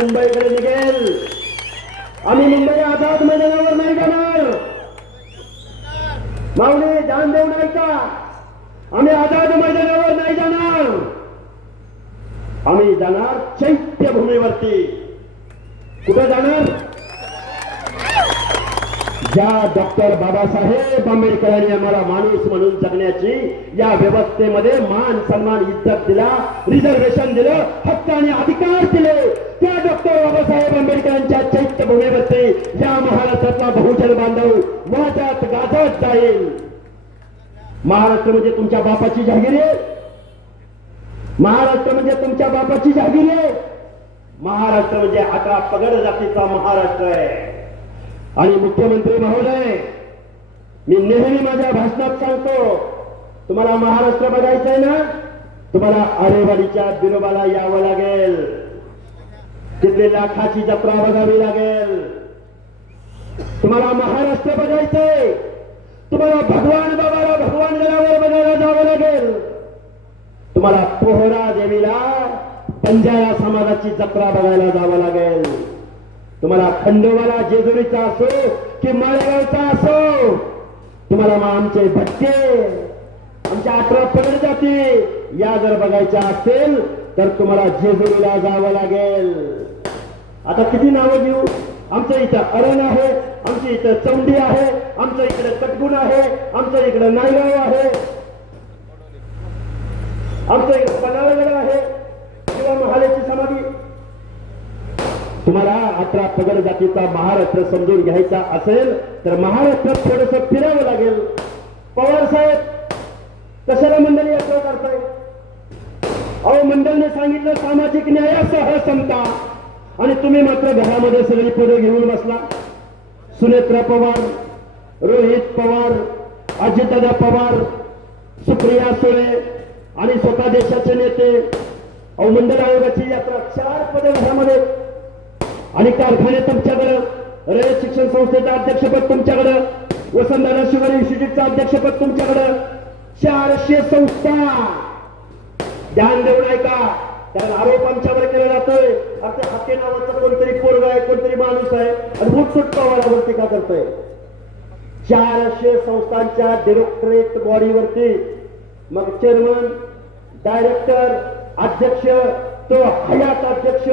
मुंबईकडे निघेल. आम्ही मुंबई आझाद मैदानावर नाही जाणार. माऊली जाण देऊ नाही का? आम्ही आझाद मैदानावर नाही जाणार. आम्ही जाणार चैत्यभूमीवरती. कुठे जाणार? ज्या डॉक्टर बाबासाहेब आंबेडकरांनी आम्हाला माणूस म्हणून जगण्याची या व्यवस्थेमध्ये मान सन्मान इज्जत दिला रिझर्वेशन दिलं हक्क आणि अधिकार दिले. आंबेडकरांच्या या महाराष्ट्रातला बहुजन बांधव माझ्यात गाजत जाईल. महाराष्ट्र म्हणजे तुमच्या बापाची जागीर आहे महाराष्ट्र म्हणजे तुमच्या बापाची जागीर आहे महाराष्ट्र म्हणजे अकरा पगड जातीचा महाराष्ट्र आहे. आणि मुख्यमंत्री महोदय मी नेहमी माझ्या भाषणात सांगतो तुम्हाला महाराष्ट्र बघायचंय ना? तुम्हाला आरेवाडीच्या बिरोबाला यावं लागेल. तिथे लाखाची जत्रा बघावी लागेल. तुम्हाला महाराष्ट्र बघायचंय तुम्हाला भगवान बाबाला भगवान गडावर बघायला जावं लागेल. तुम्हाला पोहरा देवीला पंजाया समाजाची जत्रा बघायला जावं लागेल. तुम्हाला खंडोबाला जेजुरीचा असो की माळेगावचा असो तुम्हाला मग आमचे भटके आमच्या अठरा पगड जाती. या जर बघायच्या असेल तर तुम्हाला जेजुरीला जावं लागेल. आता किती नावं घेऊ? आमचं इथं अरण आहे आमच्या इथं चौंडी आहे आमचं इकडे कटगुण आहे आमचं इकडं नायगाव आहे. आमचं इकडं पन्हाळगड आहे किंवा महालेची समाधी. तुम्हाला अठरा पगड जातीचा महाराष्ट्र समजून घ्यायचा असेल तर महारत्न थोडस फिरावं लागेल. पवार साहेब कशाला मंडळी असं करताय अहो मंडळने सांगितलं सामाजिक न्यायासह समता आणि तुम्ही मात्र घरामध्ये सगळी पुढे घेऊन बसला. सुनेत्रा पवार रोहित पवार अजितदादा पवार सुप्रिया सुळे आणि स्वतः देशाचे नेते. अहो आयोगाची यात्रा चार पदे घरामध्ये. आणि कारखाने तुमच्याकडं रयत शिक्षण संस्थेचं अध्यक्षपद तुमच्याकडं वसंतदादा शिवारी इन्स्टिट्यूटचं अध्यक्षपद तुमच्याकडं. चारशे संस्था. ध्यान देऊ नये का? त्याला आरोप आमच्यावर केला जातोय. आता हाके नावाचा कोणतरी पोरग आहे कोणतरी माणूस आहे आणि मुठसूट पवारावरती का करतोय? चारशे संस्थांच्या डिरेक्टरेट बॉडीवरती मग चेअरमन डायरेक्टर अध्यक्ष तो हयात अध्यक्ष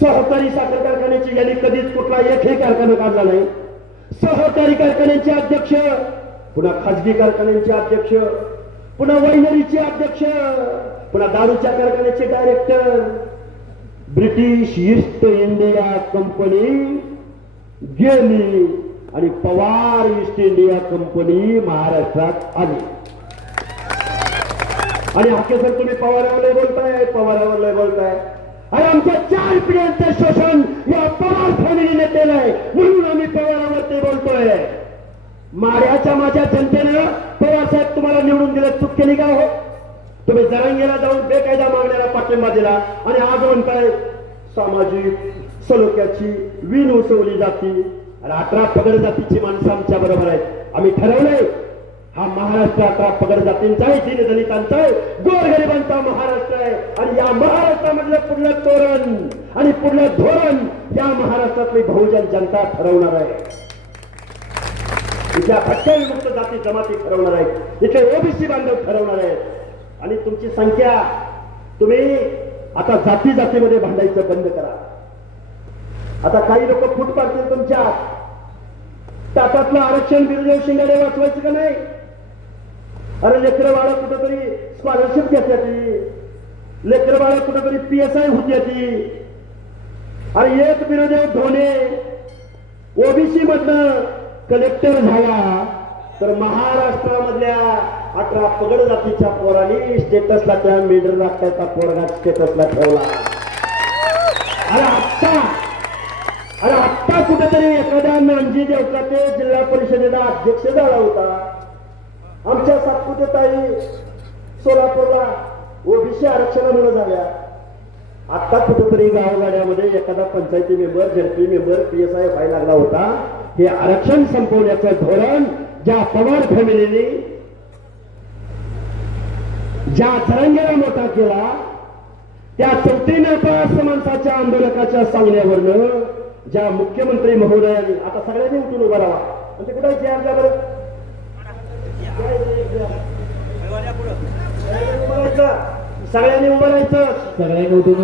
सहकारी साखर कारखान्याची यांनी कधीच कुठला एकही कारखाना काढला नाही. सहकारी कारखान्यांचे अध्यक्ष पुन्हा खाजगी कारखान्यांचे अध्यक्ष पुन्हा वैनरीचे अध्यक्ष पुन्हा दारूच्या कारखान्याचे director British East India Company गेली आणि पवार ईस्ट इंडिया कंपनी महाराष्ट्रात आली. आणि हाके सर तुम्ही पवारावर लय बोलताय पवारावर लय बोलताय. अरे आमच्या चार पिढ्यांचं शोषण या पवार फॅमिलीने केलंय म्हणून आम्ही पवारावरती बोलतोय. माऱ्याच्या माझ्या जनतेनं पवार साहेब तुम्हाला निवडून दिलं चूक केली काय हो? तुम्ही जरांगेला जाऊन बेकायदा मागण्याला पाठिंबा दिला आणि आज काय सामाजिक सलोख्याची वीण उसवली जाती आणि अठरा पगड जातीची माणसं आमच्या बरोबर आहेत. आम्ही ठरवलंय हा महाराष्ट्र अठरा पगड जातींचा आहे दीन दलितांचा आहे गोरगरिबांचा महाराष्ट्र आहे. आणि या महाराष्ट्रामधलं पुढलं तोरण आणि पुढलं धोरण या महाराष्ट्रातली बहुजन जनता ठरवणार आहे. इथल्या भटक्या विमुक्त जाती जमाती ठरवणार आहेत. इथे ओबीसी बांधव ठरवणार आहेत. आणि तुमची संख्या तुम्ही आता जाती जातीमध्ये भांडायचं बंद करा. आता काही लोक फूट पाडतील तुमच्या टाटातलं आरक्षण बिरदेव शिंगाडे वाचवायचं का नाही? अरे लेकरं बाळा कुठंतरी स्कॉलरशिप घेत्याती लेकरं बाळा कुठंतरी पी एस आय होत्याती अरे एक बिरदेव धोने. ओबीसी मधनं कलेक्टर झाला तर महाराष्ट्रामधल्या अठरा पगड जातीच्या पोरांनी स्टेटसला त्या मिडल राष्ट्राचा पोरगा स्टेटसला ठेवला. अरे आत्ता अरे आत्ता कुठेतरी एखाद्या नांजी देवकाचे जिल्हा परिषदेचा अध्यक्ष झाला होता. आमच्या सातपुते ताई सोलापूरला ओबीसी आरक्षणामुळे झाल्या. आत्ता कुठेतरी गावगाड्यामध्ये एखादा पंचायती मेंबर झडपी मेंबर पी एस आय व्हायला लागला होता. हे आरक्षण संपवण्याचं धोरण ज्या पवार फॅमिलीने ज्या तरंगेला मोठा केला त्या चौथीने पाच माणसाच्या आंदोलकाच्या सांगण्यावरनं ज्या मुख्यमंत्री महोदयांनी आता सगळ्यांनी उठून उभा राहा. म्हणजे ते कुठे आपल्या बरं सगळ्यांनी उभं राहायचं. सगळ्यांनी उठून